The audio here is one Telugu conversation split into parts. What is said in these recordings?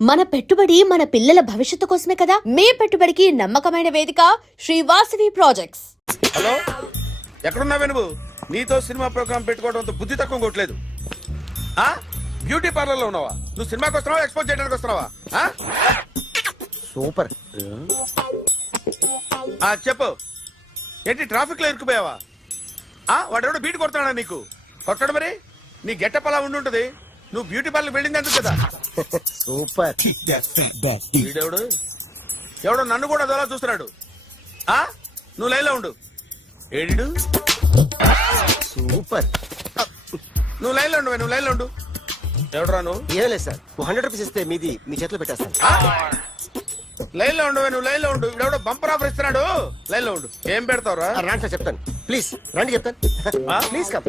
మన పెట్టుబడి మన పిల్లల భవిష్యత్తు కోసమే కదా. మీ పెట్టుబడికి నమ్మకమైన వేదిక శ్రీవాసవి ప్రాజెక్ట్స్. హలో, ఎక్కడున్నావే నువ్వు? నీతో సినిమా ప్రోగ్రామ్ పెట్టుకోవడంతో బుద్ధి తక్కువ కొట్టలేదు. బ్యూటీ పార్లర్ లో ఉన్నావా? నువ్వు సినిమాకి వస్తున్నావా, ఎక్స్పోజ్ చేయడానికి వస్తున్నావా? సూపర్. చెప్పు, ఏంటి ట్రాఫిక్ లో ఇరుక్కుపోయావా? వాడెవడో బీట్ కొడతాడా నీకు? కొట్టడు మరి. నీ గెట్టప్ అలా ఉండుంటది. నువ్వు బ్యూటీ పార్లర్ వెళ్ళింది ఎందుకు కదా? సూపర్. వీడెవడు? ఎవడో నన్ను కూడా అదోలా చూస్తున్నాడు. నువ్వు లైన్లో ఉండు. ఏడు సూపర్. నువ్వు లైన్లో ఉండు, నువ్వు లైన్లో ఉండు. ఎవడరా నువ్వు? ఏం లేదు సార్, 100 రూపీస్ ఇస్తే మీది మీ చేతిలో పెట్టేస్తాను. లైన్లో ఉండు, నువ్వు లైన్లో ఉండు. ఇవిడెవడో బంపర్ ఆఫర్ ఇస్తున్నాడు. లైన్లో ఉండు. ఏం పెడతావురా? రాండి సార్, చెప్తాను. ప్లీజ్ రండి, చెప్తాను. Please come.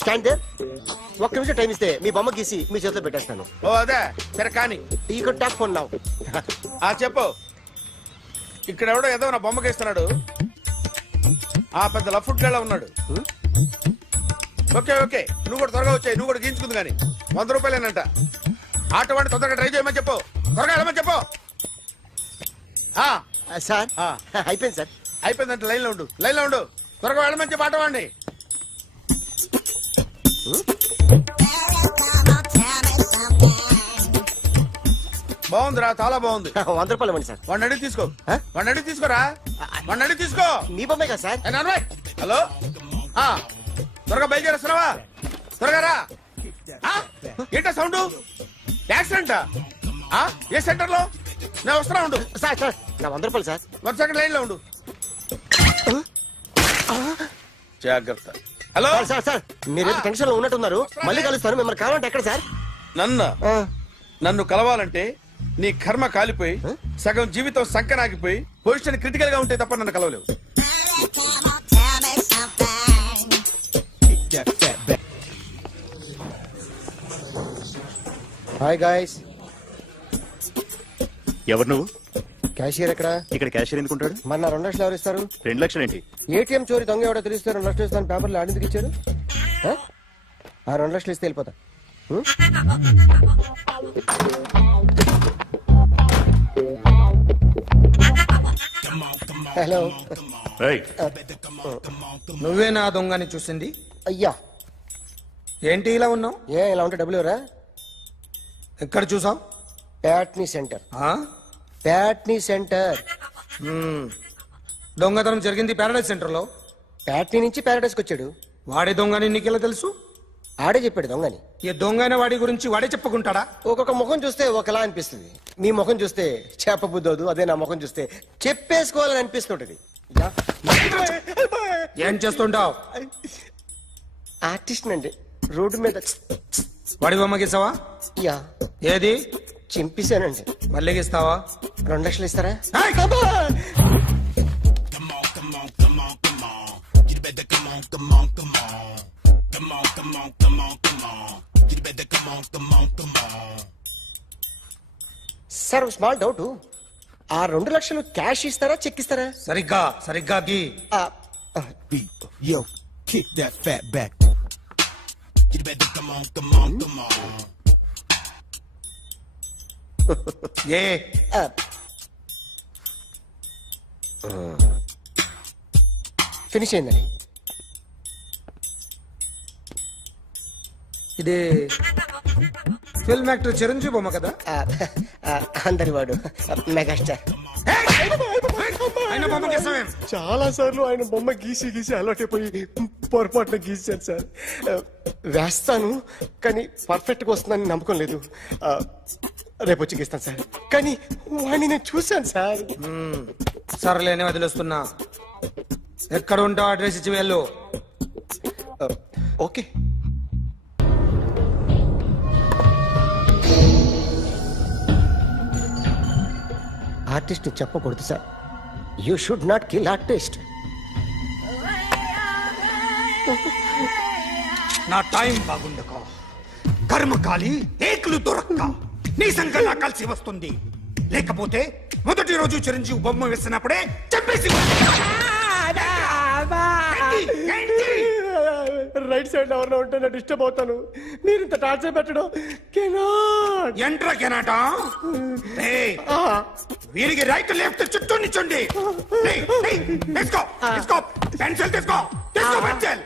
Stand there. 1 నిమిషం టైం ఇస్తే మీ బొమ్మ గీసి మీ చేతిలో పెట్టేస్తాను. ఓ అదే సరే కానీ. ఈ కుడ్ టాక్ ఫోన్ నౌ. చెప్పు. ఇక్కడ ఎవడో ఏదో నా బొమ్మకి ఇస్తున్నాడు. పెద్ద లఫుట్ గేళ ఉన్నాడు. ఓకే ఓకే, నువ్వు కూడా త్వరగా వచ్చాయి. నువ్వు కూడా గీంచుకుంది కానీ 100 రూపాయలేనంట. ఆటో వాడిని తొందరగా ట్రై చేయమని చెప్పు. త్వరగా వెళ్ళమని చెప్పు. సార్ అయిపోయింది సార్. అయిపోయిందంటే లైన్లో ఉండు, లైన్లో ఉండు. త్వరగా వెళ్ళమని చెప్పు ఆటో వాడిని. బాగుందిరా, చాలా బాగుంది. 100 రూపాయలు ఇవ్వండి సార్. వాడిని అడిగి తీసుకో. వాడిని అడిగి తీసుకోరా. వాడిని అడిగి తీసుకో. మీ బొమ్మే కదా సార్. హలో, త్వరగా బయలుదేరేస్తున్నావా? త్వరగా రా. ఏంటా సౌండ్? యాక్సిడెంటా? ఏ సెంటర్ లో? నేను వస్తున్నా ఉండు. సార్ సార్, నా 100 రూపాయలు సార్. 1 సెకండ్ లైన్ లో ఉండు. జాగ్రత్త. హలో సార్ సార్, మీరు టెన్షన్ లో ఉన్నట్టున్నారు. మళ్ళీ కలుస్తాను. మిమ్మల్ని కావాలంటే ఎక్కడ సార్? నన్ను కలవాలంటే నీ కర్మ కాలిపోయి సగం జీవితం సంకనాగిపోయి పొజిషన్ క్రిటికల్ గా ఉంటే తప్ప నన్ను కలవలేవు. Hi guys. ఎవరు నువ్వు? క్యాషియర్ ఎక్కడ? ఇక్కడ క్యాషియర్ ఎందుకుంటాడు? మన 2 లక్షలు ఎవరు ఇస్తారు? 2 లక్షలు ఏంటి? ఏటీఎం చోరీ దొంగ ఎవడో తెలిస్తే 2 లక్షలు ఇస్తాను పేపర్లు ఆడిందుకు ఇచ్చారు. 2 లక్షలు ఇస్తే వెళ్ళిపోతా. హలో. నువ్వే నా దొంగని చూసింది? అయ్యా, ఏంటి ఇలా ఉన్నావు? ఇలా ఉంటే డబ్బులు ఎవరా? ఎక్కడ చూసావు? ప్యాట్నీ సెంటర్. ప్యాట్నీ సెంటర్. దొంగతనం జరిగింది ప్యారడైజ్ సెంటర్ లో. ప్యాట్నీ నుంచి ప్యారడైజ్కి వచ్చాడు. వాడే దొంగని నీకెలా తెలుసు? ఆడే చెప్పాడు దొంగని. ఈ దొంగైన వాడి గురించి వాడే చెప్పుకుంటాడా? ఒక్కొక్క ముఖం చూస్తే ఒకలా అనిపిస్తుంది. మీ ముఖం చూస్తే చెప్పబుద్దోదు. అదే నా ముఖం చూస్తే చెప్పేసుకోవాలని అనిపిస్తుంటది. ఏం చేస్తుంటావు? ఆర్టిస్ట్ అండి. రోడ్డు మీద వాడి బొమ్మ గీసావా? యా. ఏది? చింపేశానండి. మళ్ళీ గీస్తావా? 2 లక్షలు ఇస్తారా? Sir, small doubt. 2 లక్షలు క్యాష్ ఇస్తారా, చెక్ ఇస్తారా? సరిగ్గా గీ. Yo, kick that fat back. You better come on. A finish అయిందండి. ఇది ఫిల్మ్ యాక్టర్ చిరంజీవి బొమ్మ కదా? అందరి వాడు మెగాస్టార్. ఆయన బొమ్మ గీసావేం? చాలా సార్లు ఆయన బొమ్మ గీసి అలవాటైపోయి పొరపాటున గీసాను సార్. వేస్తాను కానీ పర్ఫెక్ట్ గా వస్తుందని నమ్మకం లేదు. రేపు వచ్చి గీస్తాను సార్. కానీ వాడిని నేను చూశాను సార్. సర్లేని వదిలేస్తున్నా. ఎక్కడ ఉంటావు అడ్రస్ ఇచ్చి వెళ్ళు. ఓకే. ఆర్టిస్ట్ చెప్పకూడదు sir. You should not kill artist. నా టైం బాగుండక కర్మకాలి ఏకులు దొరక్క నీ సంఘటన కలిసి వస్తుంది. లేకపోతే మొదటి రోజు చిరంజీవి బొమ్మ వేసినప్పుడే చెప్పేసి రైట్ సైడ్ ఎవరిలో ఉంటే నేను డిస్టర్బ్ అవుతాను. మీరు ఇంత టార్చర్ పెట్టడం కెనాట్. ఎంట్రా కెనాట వీరికి రైట్ లెఫ్ట్ చుట్టూ నిచ్చండి. తీసుకో తీసుకో పెన్సిల్ తీసుకో తీసుకో పెన్సిల్.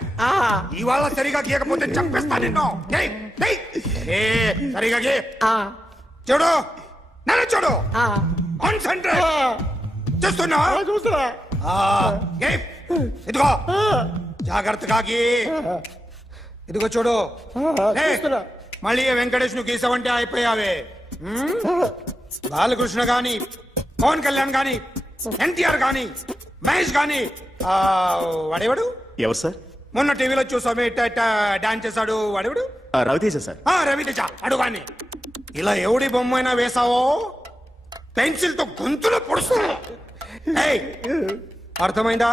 ఇవాళ సరిగా గీయకపోతే చంపేస్తా నిన్ను. సరిగా గీ. చూడు నన్ను చూడు. కాన్సంట్రేట్ చూస్తున్నా. చూస్తున్నా. ఇదిగో జాగ్రత్తగా గీ. ఇదిగో చూడు. చూస్తున్నా. మళ్ళీ వెంకటేష్ ను గీసావంటే అయిపోయావే. బాలకృష్ణ గాని పవన్ కళ్యాణ్ గాని ఎన్టీఆర్ గాని మహేష్ గాని వాడేవాడు ఎవరు సార్? మొన్న టీవీలో చూసామే డాన్స్ చేశాడు వాడేవాడు? రవితేజ సార్. రవితేజ అడుగాని. ఇలా ఎవడి బొమ్మైనా వేసావో పెన్సిల్ తో గొంతులో పొడుస్తాను. అర్థమైందా?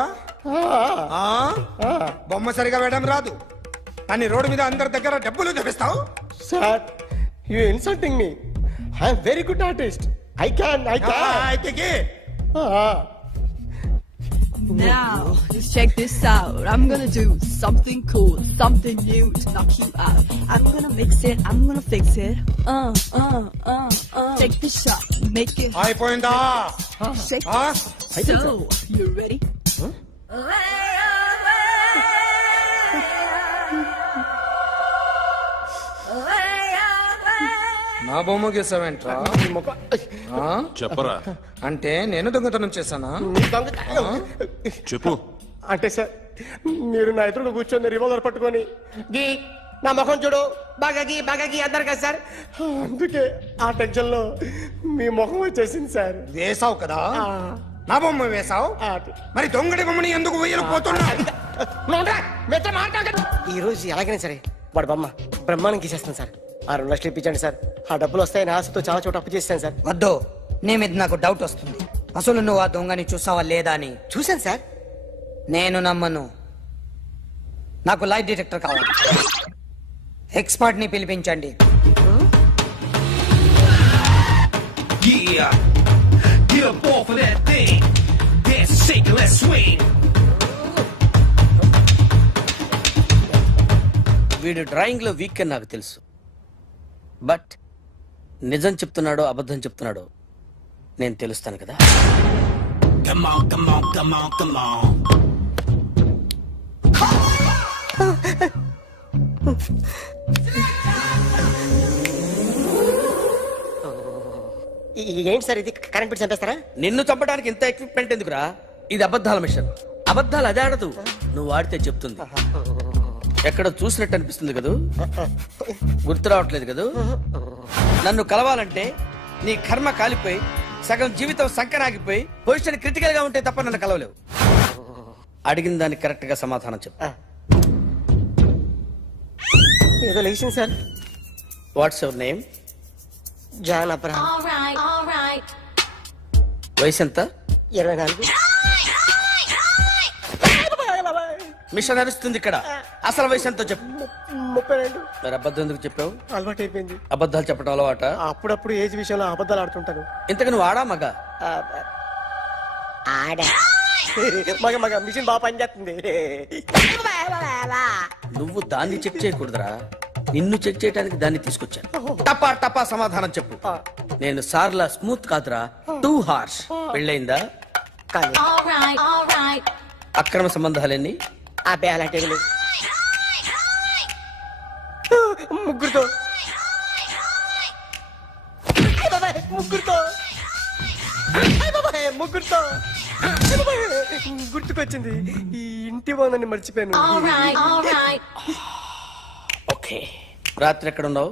బొమ్మ సరిగా వేయడం రాదు కానీ రోడ్డు మీద అందరి దగ్గర డబ్బులు తెప్పిస్తావు. Sir you insulting me. I'm very good artist. I can అయితే Now, just check this out. I'm gonna do something cool, something new to knock you out. I'm gonna mix it, I'm gonna fix it. Take this shot, make it అయిపోయిందా? shake. So, you ready? నా బొమ్మ గీసావేంట్రా? చెప్పరా. అంటే నేను దొంగతనం చేశానా? చెప్పు. అంటే సార్ మీరు నా ఎదురుగా కూర్చొని రివాల్వర్ పట్టుకొని గీ నా ముఖం చూడు బాగా గీ అన్నారు కదా సార్. అందుకే ఆ టెన్షన్ లో మీ ముఖం వచ్చేసింది సార్. వేసావు కదా నా బొమ్మ వేసావు. మరి దొంగడి బొమ్మని ఎందుకు వేయలు పోతున్నా? ఈ రోజు ఎలాగైనా సరే వాడు బొమ్మ బ్రహ్మాండం గీసేస్తాను సార్. 6 లక్షలు ఇప్పించండి సార్. ఆ డబ్బులు వస్తాయని ఆశతో చాలా చోట అప్పు చేస్తాను సార్. వద్దు, నీ మీద నాకు డౌట్ వస్తుంది. అసలు నువ్వు ఆ దొంగని చూసావా లేదా అని. చూశాను సార్. నేను నమ్మను. నాకు లైట్ డిటెక్టర్ కావాలి. ఎక్స్పర్ట్ ని పిలిపించండి. Yeah, get up off of that thing. Dance, shake, let's swing. వీడు డ్రాయింగ్ లో వీక్ అని నాకు తెలుసు. బట్ నిజం చెప్తున్నాడో అబద్ధం చెప్తున్నాడో నేను తెలుస్తాను కదా. Come on, come on, come on, come on. ఏంటి సార్ ఇది? కరెంట్ బిల్ చంపేస్తారా? నిన్ను చంపడానికి ఇంత ఎక్విప్మెంట్ ఎందుకురా? ఇది అబద్ధాల మిషన్. అబద్ధాలు అదే ఆడదు, నువ్వు ఆడితే చెప్తుంది. ఎక్కడ చూసినట్టు అనిపిస్తుంది కదూ? గుర్తు రావట్లేదు కదూ? నన్ను కలవాలంటే నీ కర్మ కాలిపోయి సగం జీవితం సంకరాగిపోయి పొజిషన్ క్రిటికల్ గా ఉంటే తప్ప నన్ను కలవలేవు. అడిగిన దానికి కరెక్ట్ గా సమాధానం చెప్పు. ఏదో లేచింది sir. What's your name? John Abraham. వయసు ఎంత? 24. మిషన్ నడుస్తుంది ఇక్కడ. అసలు వయసు ఎంతో చెప్పు. 32. మరి అబద్ధం ఎందుకు చెప్పావు? అలవాటు అయిపోయింది. అబద్ధాలు చెప్పడం అలవాట? అప్పుడప్పుడు ఏజ్ విషయంలో అబద్ధాలు ఆడుతుంటాను. ఇంతకు నువ్వు ఆడా మగ? ఆడా. మగ మిషన్ బాగా పనిచేస్తుంది. నువ్వు దాన్ని చెక్ చేయకూడదురా, నిన్ను చెక్ చేయడానికి దాన్ని తీసుకొచ్చాను. టపా టపా సమాధానం చెప్పు. నేను సార్లా స్మూత్ కాదురా, టూ హార్ష్. పెళ్ళయిందా? కానీ అక్రమ సంబంధాలన్నీ? అబ్బే అలాంటి ముగ్గురుతో ముగ్గురుతో గుర్తుకొచ్చింది. ఈ ఇంటి బాగుందని మర్చిపోయాను. ఓకే. రాత్రి ఎక్కడ ఉన్నావు?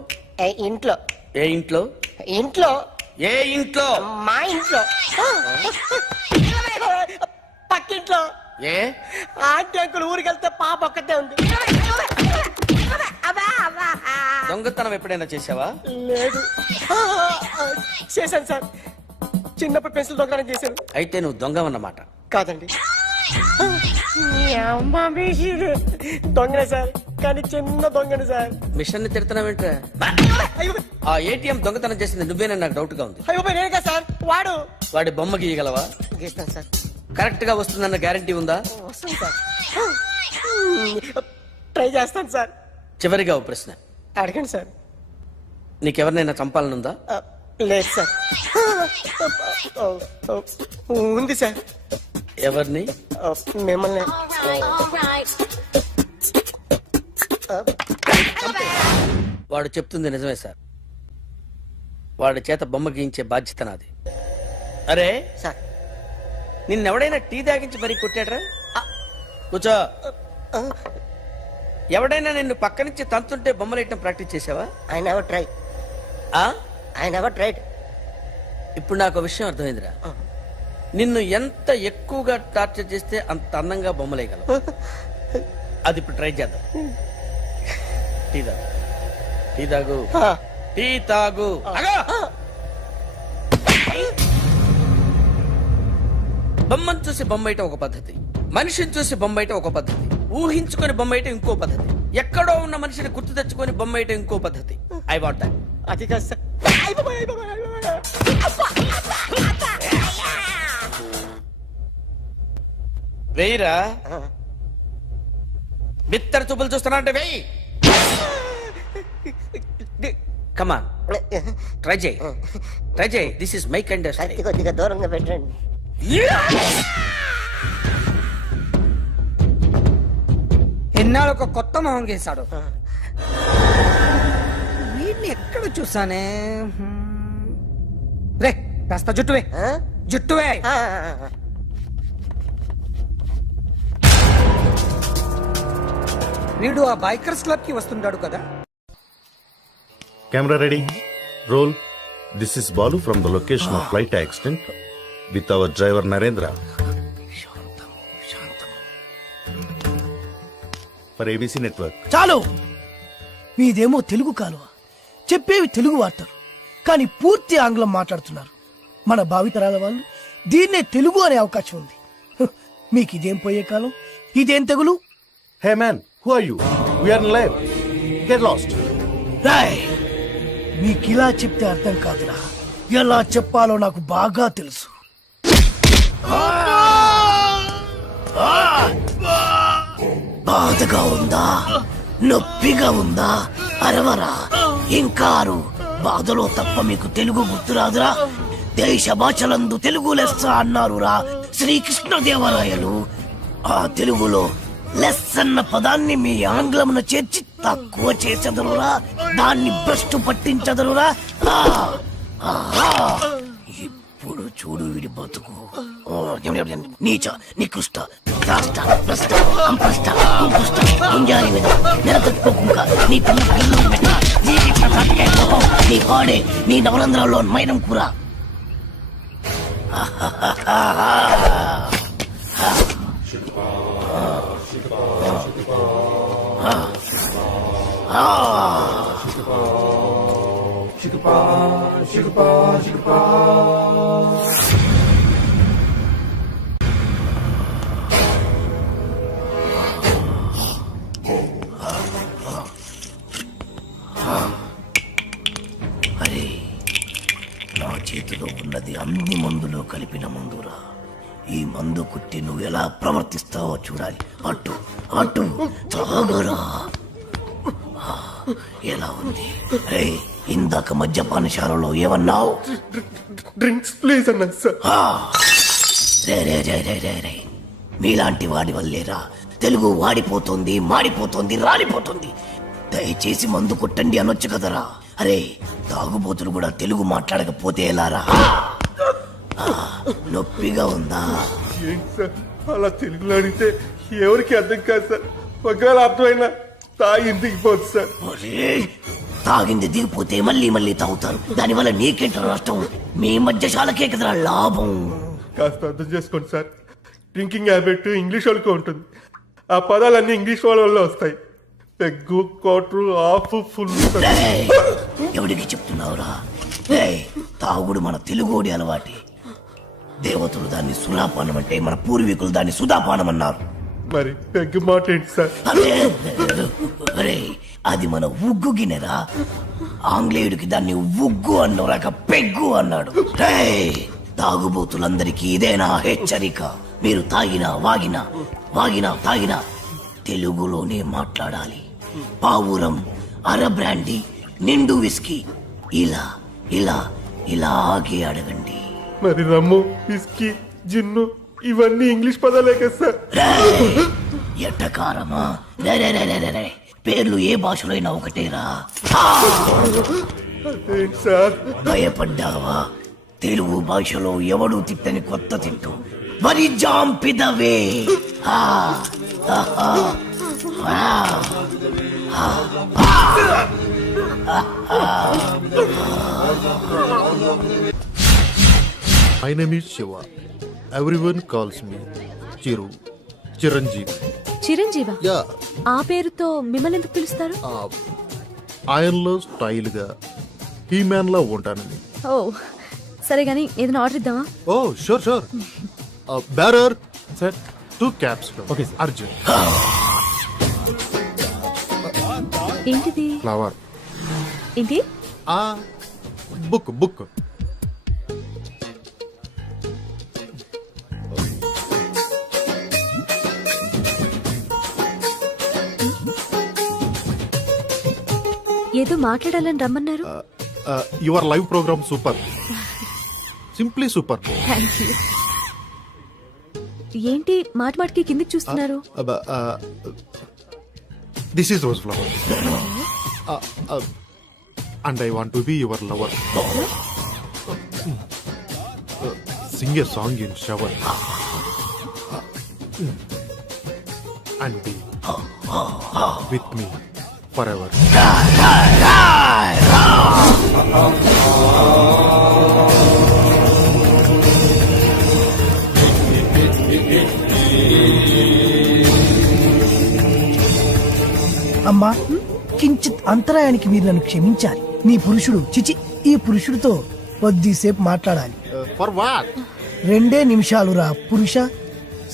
ఇంట్లో. ఏ ఇంట్లో? ఇంట్లో. ఏ ఇంట్లో? మా ఇంట్లో. పక్కింట్లో. ఏ ఆంటీ అంకుల్ ఊరికి వెళ్తే పాప ఒక్కతే ఉంది. దొంగతనం ఎప్పుడైనా చేసావా? లేదు. చేశాను సార్. చిన్నప్పుడు పెన్సిల్ దొంగతనం చేశాను. అయితే నువ్వు దొంగవన్నమాట. కాదండి, దొంగనే సార్, కానీ చిన్న దొంగని సార్. మిషన్ ని తిడుతున్నావేంట్రా? ఆ ఏటీఎం దొంగతనం చేసింది నువ్వేనని నాకు డౌట్ గా ఉంది. అయ్యో నేనే కదా సార్. వాడి బొమ్మ గీయగలవా? గీస్తాను సార్. కరెక్ట్ గా వస్తుందన్న గ్యారంటీ ఉందా? వస్తుంది సార్. ట్రై చేస్తాను సార్. చివరిగా ఓ ప్రశ్న, అడగండి సార్. నీకెవరినైనా చంపాలనుందా? లేదు సార్. ఉంది సార్. ఎవరిని? మిమ్మల్ని. వాడు చెప్తుంది నిజమే సార్. వాడి చేత బొమ్మ గీయించే బాధ్యత నాది. అరే సార్. నిన్నెవడైనా టీ తాగించి మరీ కొట్టాడ్రా? కూర్చో. ఎవడైనా నిన్ను పక్క నుంచి తంతుంటే బొమ్మలేయటం ప్రాక్టీస్ చేసావా? I never try. I never tried. ఇప్పుడు నాకు ఒక విషయం అర్థమైందిరా. నిన్ను ఎంత ఎక్కువగా టార్చర్ చేస్తే అంత అందంగా బొమ్మలేయగలవు. అది ఇప్పుడు ట్రై చేద్దాం. టీ తాగు, టీ తాగు, టీ తాగు. బొమ్మను చూసి బొమ్మయటం ఒక పద్ధతి, మనిషిని చూసి బొమ్మయటం ఒక పద్ధతి, ఊహించుకొని బొమ్మయటం ఇంకో పద్ధతి, ఎక్కడో ఉన్న మనిషిని గుర్తు తెచ్చుకొని బొమ్మయటం ఇంకో పద్ధతి. I want that. అది కాదు సార్. వెయ్యిరా. బిత్తర చూపులు చూస్తున్నా అంటే వెయ్యి. కమాన్, ట్రై చేయి, ట్రై చేయి. This is my kind. కొద్దిగా దూరంగా పెట్టండి. ఎన్నాళ్ళు ఒక కొత్త మొహం గీశాడు. వీడిని ఎక్కడ చూసానే? రే కాస్త జుట్టువే, జుట్టువే. వీడు ఆ బైకర్స్ క్లబ్ కి వస్తుంటాడు కదా. Camera ready, roll. This is Balu from the location of flight accident with our driver Narendra for ABC network. చాలు, మీదేమో తెలుగు కాలువ, చెప్పేవి తెలుగు వార్తలు, కానీ పూర్తి ఆంగ్లం మాట్లాడుతున్నారు. మన భావితరాల వాళ్ళు దీన్నే తెలుగు అనే అవకాశం ఉంది. మీకు ఇదేం పోయే కాలం, ఇదేం తెగులు? Hey man, who are you? We are in live. Get lost. Rai, మీకిలా చెప్తే అర్థం కాదురా. ఎలా చెప్పాలో నాకు బాగా తెలుసు. బాధగా ఉందా? నొప్పిగా ఉందా? అరవరా, ఇంకారు. బాధలో తప్ప మీకు తెలుగు గుర్తురాదురా? దేశ భాషలందు తెలుగు లెస్స అన్నారురా శ్రీకృష్ణదేవరాయలు. ఆ తెలుగులో లెస్ అన్న పదాన్ని మీ ఆంగ్లమున చేర్చి తక్కువ చేసెదరురా, దాన్ని భ్రష్టు పట్టించదరురా. ఇప్పుడు చూడు వీడి బతుకు. నీచ, నికృష్ట, రాష్ట, భ్రష్ట, అంప్రష్ట, కుంకుష్ట, గుంజారి మీద నెలతట్టుకోకుంక నీ పిల్ల పిల్లలు పెట్ట, నీ వాడే నీ నవరంధ్రాల్లో మైనం కూర. అరే, నా చేతిలో ఉన్నది అన్ని మందులో కలిపిన మందురా. ఈ మందు కుట్టి నువ్వు ఎలా ప్రవర్తిస్తావో చూడాలి. అటు అటు తాగరా. ఎలా ఉంది? రే, ఇందాక మద్యపానశాలలో ఏమన్నావు? డ్రింక్స్ ప్లీజ్ అన్నా సార్. రే రే రే రే రే రే, మీలాంటి వాడి వల్లేరా తెలుగు వాడిపోతుంది, మాడిపోతుంది, రాలిపోతుంది. దయచేసి మందు కొట్టండి అనొచ్చు కదరా. అరే, తాగుబోతులు కూడా తెలుగు మాట్లాడకపోతే ఎలారా? నొప్పిగా ఉందా? ఏంటి సార్ అలా తెలుగులో అడిగితే ఎవరికి అర్థం కాదు సార్. ఒకవేళ అర్థమైనా తాగి దిగిపోదు సార్. తాగింది దిగిపోతే మళ్ళీ మళ్ళీ తాగుతారు. దానివల్ల నీకేంట నష్టం? మీ మధ్యశాలకే కదరా లాభం. కాస్త అర్థం చేసుకోండి సార్. డ్రింకింగ్ హ్యాబిట్ ఇంగ్లీష్ వాళ్ళకి ఉంటుంది. ఆ పదాలన్నీ ఇంగ్లీష్ వాళ్ళ వల్ల వస్తాయి. Peg, quarter, half, full. ఎవడికి చెప్తున్నావురా? తాగుడు మన తెలుగోడి అలవాటి. దేవతలు దాన్ని సురాపానం అంటే, మన పూర్వీకులు దాన్ని సుధాపానం అన్నారు. మరి పెగ్గు మాట ఏంటి సార్? అరే, అది మన ఉగ్గు గిన్నెరా. ఆంగ్లేయుడికి దాన్ని ఉగ్గు అన్నరాక పెగ్గు అన్నాడు. తాగుబోతులందరికీ ఇదేనా హెచ్చరిక? మీరు తాగినా వాగినా తాగినా తెలుగులోనే మాట్లాడాలి. పావురం, అర బ్రాండీ, నిండు విస్కీ, ఇలా ఇలా ఇలాగే అడగండి. మరి రమ్ము, విస్కీ, జిన్ను ఇవన్నీ ఇంగ్లీష్ పదాలే కదా సార్. రేయ్, ఎట్టకారమా? రే, రే, రే, రే, రే, రే. పేర్లు ఏ భాషలో అయినా ఒకటేరా. ఏంటి సార్? భయపడ్డావా? తెలుగు భాషలో ఎవడు తిట్టని కొత్త తిట్టు మరి జాంపిదవే. ఆ, ఆహా, ఆ, ఆ, ఆ. My name is Shiva. Everyone calls me Chiru. Chiranjeevi. Chiranjeeva yeah, ఆ పేరుతో మిమ్మల్ని ఎందుకు పిలుస్తారు? ఆయనలో స్టైల్గా హీమ్యాన్ లా ఉంటానని. ఓ సరే గానీ ఏదైనా ఆర్డర్ ఇద్దామా? Oh sure sure. Bearer sir, 2 caps. Okay Arjun. ఏంటిది? ఫ్లవర్. ఏంటి? బుక్. ఏదో మాట్లాడాలని రమ్మన్నారు. Your live programme super, simply super. Thank you. ఏంటి మాటికి కిందికి చూస్తున్నారు? This is rose flower and I want to be your lover. Sing a song in shower and be with me forever. అమ్మా, కించిత్ అంతరాయానికి మీరు నన్ను క్షమించాలి. నీ పురుషుడు చిచి ఈ పురుషుడితో కొద్దిసేపు మాట్లాడాలి. For what? 2 నిమిషాలు రా పురుష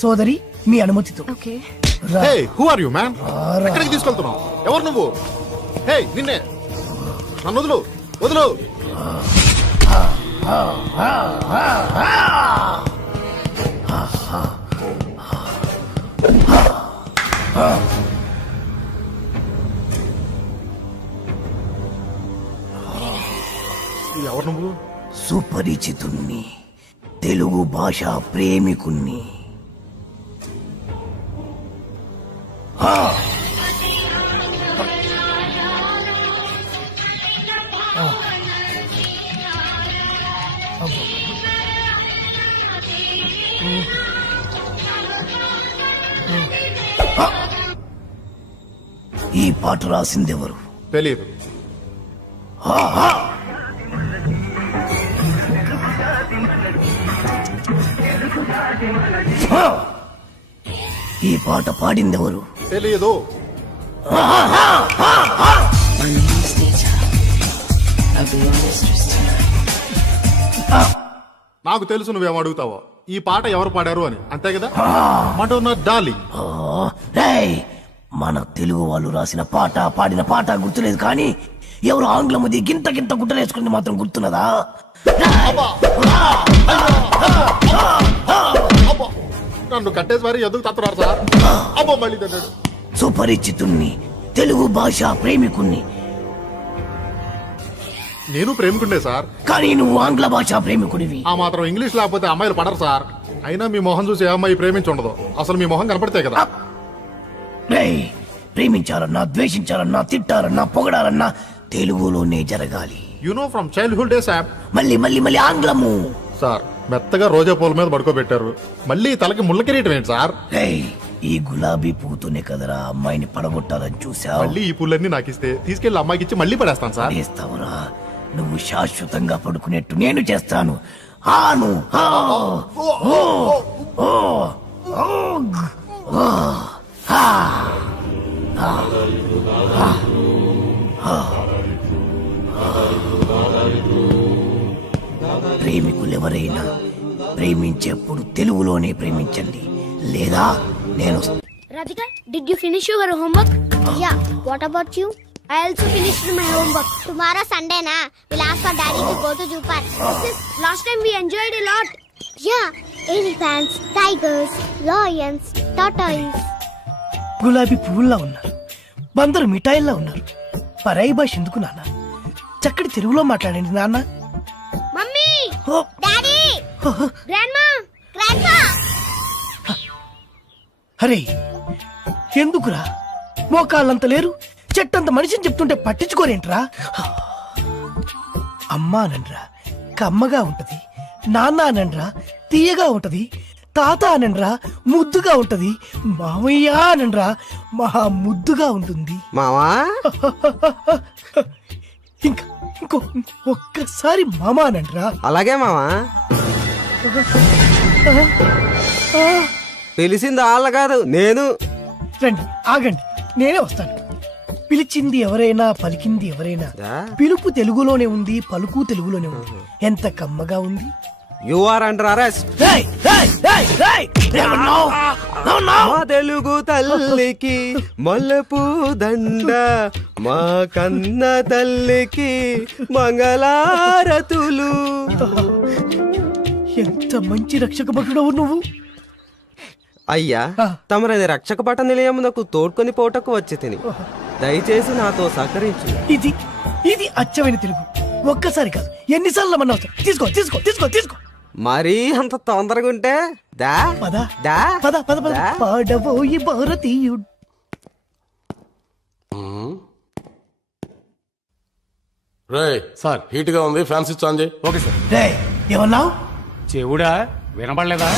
సోదరి, మీ అనుమతితో. ఓకే. రా. హే, హూ ఆర్ యు మ్యాన్? రారా. ఎక్కడికి తీసుకెళ్తున్నావు? ఎవరు నువ్వు? హే, నిన్నే. నన్ను వదులు, వదులు. ఎవరు నువ్వు? సుపరిచితుణ్ణి, తెలుగు భాష ప్రేమికుణ్ణి. ఈ పాట రాసిందెవరు? తెలియదు. ఈ పాట పాడిందెవరు? తెలియదు. నాకు తెలుసు నువ్వేం అడుగుతావో. ఈ పాట ఎవరు పాడారు అని, అంతే కదా? Madonna darling. రేయ్, మన తెలుగు వాళ్ళు రాసిన పాట పాడిన పాట గుర్తులేదు కానీ ఎవరు ఆంగ్లముది గింత గింత గుట్టలేసుకుంది మాత్రం గుర్తున్నదా? నన్ను కట్టేసి మరి ఎందుకు తత్తున్నారు సార్? అబ్బో, మళ్ళీ తిన్నాడు. సుపరిచితుణ్ణి, తెలుగు భాష ప్రేమికుణ్ణి. నేను ప్రేమికుండే సార్, కానీ నువ్వు ఆంగ్ల భాష ప్రేమికుడివి. ఆ మాత్రం ఇంగ్లీష్ లేకపోతే అమ్మాయిలు పడరు సార్. అయినా మీ మొహం చూసి ఏ అమ్మాయి ప్రేమించి ఉండదు. అసలు మీ మొహం కనపడితే కదా. రేయ్, ప్రేమించాలన్నా, ద్వేషించాలన్నా, తిట్టాలన్నా, పొగడాలన్నా తెలుగులోనే జరగాలి. You know from childhood days app. మళ్ళీ మళ్ళీ మళ్ళీ ఆంగ్లము. సార్, మెత్తగా రోజా పూల మీద పడుకోబెట్టారు, మళ్ళీ తలకి ముళ్ళ కిరీటం ఏంటి సార్? రేయ్, ఈ గులాబీ పూతోనే కదరా అమ్మాయిని పడగొట్టాలని చూసావు. మళ్ళీ ఈ పూలన్నీ నాకు ఇస్తే తీసుకెళ్లి అమ్మాయికి ఇచ్చి మళ్ళీ పడేస్తాను సార్. చేస్తావురా? నువ్వు శాశ్వతంగా పడుకునేట్టు నేను చేస్తాను. ఆను ఆ, ఓ, ఓ, ఓ, ఓ, ఆ, ఆ, ఆ, ఆ. ప్రేమికులెవరైనా ప్రేమించేప్పుడు తెలుగులోనే ప్రేమించండి, లేదా నేను. Radhika, did you finish your homework? Yeah. What about you? I also finished my homework. Tomorrow Sunday na, we'll ask for daddy to go to zoo park. Last time we enjoyed a lot. Yeah, elephants, tigers, lions, tortoise. గులాబీ పువ్వుల్లా ఉన్నారు, బందరు మిఠాయిల్లా ఉన్నారు. పరాయి భాష ఎందుకు నాన్న? చక్కటి తెలుగులో మాట్లాడండి నాన్న. మమ్మీ, ఓ, డాడీ, గ్రాండ్మా, గ్రాండ్పా. అరే ఎందుకురా? మోకాళ్ళంత లేరు, చెట్టంత మనిషిని చెప్తుంటే పట్టించుకోరేంట్రా? అమ్మా అనండ్రా కమ్మగా ఉంటది, నాన్న అనండ్రా తీయగా ఉంటది, తాత అనండ్రా ముద్దుగా ఉంటది, మామయ్య అనండ్రా మహా ముద్దుగా ఉంటుంది. మావా ఇంకా ఇంకో ఒక్కసారి మామ అనండ్రా. అలాగే మావా. పిలిచింది వాళ్ళ కాదు, నేను. రండి ఆగండి, నేనే వస్తాను. పిలిచింది ఎవరైనా పలికింది ఎవరైనా, పిలుపు తెలుగులోనే ఉంది, పలుకు తెలుగులోనే ఉంది. ఎంత కమ్మగా ఉంది. You are under arrest. మా తెలుగు తల్లికి మల్లెపూ దండ, మా కన్న తల్లికి మంగళారతులు. ఎంత మంచి రక్షక భటుడవు నువ్వు. అయ్యా, తమరది రక్షక పట నిలయమునకు తోడ్కొని పోటకు వచ్చి తిని, దయచేసి నాతో సహకరించు. ఇది ఇది అచ్చమైన తెలుగు. ఒక్కసారి కాదు, ఎన్నిసార్లు మన అవసరం. తీసుకో తీసుకో తీసుకో తీసుకో. మరీ అంత తొందరగా ఉంటే దా పద దా పద పద పద. పాడబోయి భారతీయుడు. సార్ హీట్ గా ఉంది, ఫ్యాన్ స్విచ్ ఆన్ చేయి. Okay sir. రేయ్, ఏమన్నావు? చెవుడా వినపడలేదా?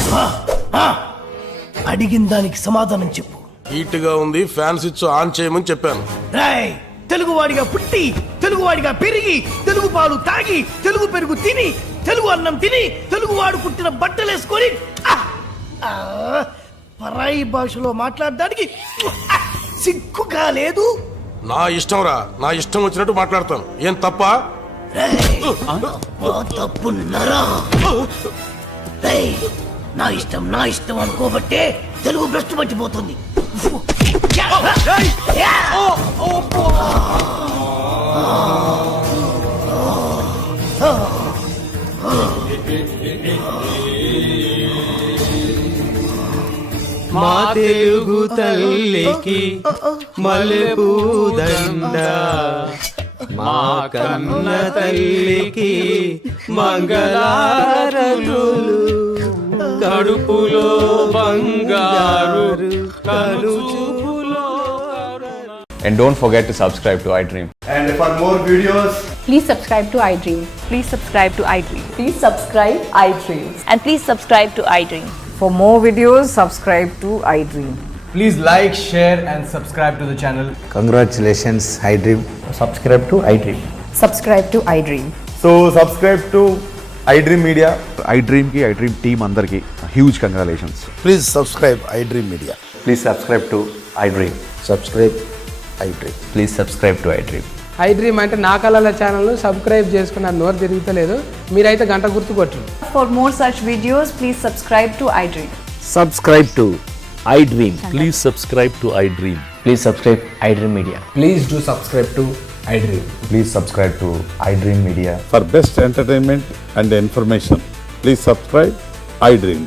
అడిగిన దానికి సమాధానం చెప్పు. హీట్ గా ఉంది, ఫ్యాన్ స్విచ్ ఆన్ చేయమని చెప్పాను. రేయ్, తెలుగువాడిగా పుట్టి, తెలుగువాడిగా పెరిగి, తెలుగు పాలు తాగి, తెలుగు పెరుగు తిని, తెలుగు అన్నం తిని, తెలుగువాడు పుట్టిన బట్టలేసుకొని పరాయి భాషలో మాట్లాడడానికి సిగ్గుగా లేదు. నా ఇష్టం రా, నా ఇష్టం వచ్చినట్టు మాట్లాడతాను. ఏం తప్ప? తప్పున్నారా? నా ఇష్టం అనుకోబట్టే తెలుగు భ్రష్టు పట్టిపోతుంది. మా తెలుగు తల్లికి మల్లెపూ దండ, మా కన్న తల్లికి మంగళారతులు, కడుపులో బంగారు కనుచూపులో. And don't forget to subscribe to iDream. And for more videos, Please subscribe to iDream. Please subscribe to iDream. Please subscribe iDream. And please subscribe to iDream. For more videos, subscribe to iDream. Please like, share, and subscribe to the channel. congratulations, iDream. Subscribe to iDream. Subscribe to iDream. So subscribe to iDream Media. iDream ki iDream team andarki huge congratulations. Please subscribe iDream Media. Please subscribe to iDream. Subscribe iDream. Please subscribe to iDream. iDream అంటే నా కళల ఛానల్ను సబ్స్క్రైబ్ చేసుకున్న నోరు తిరుగుతలేదు. మీరైతే గంట గుర్తు కొట్టండి. For more such videos, please subscribe to iDream. Subscribe to iDream. Please subscribe to iDream. Please subscribe iDream Media. Please do subscribe to iDream. Please subscribe to iDream Media. For best entertainment and information, please subscribe iDream.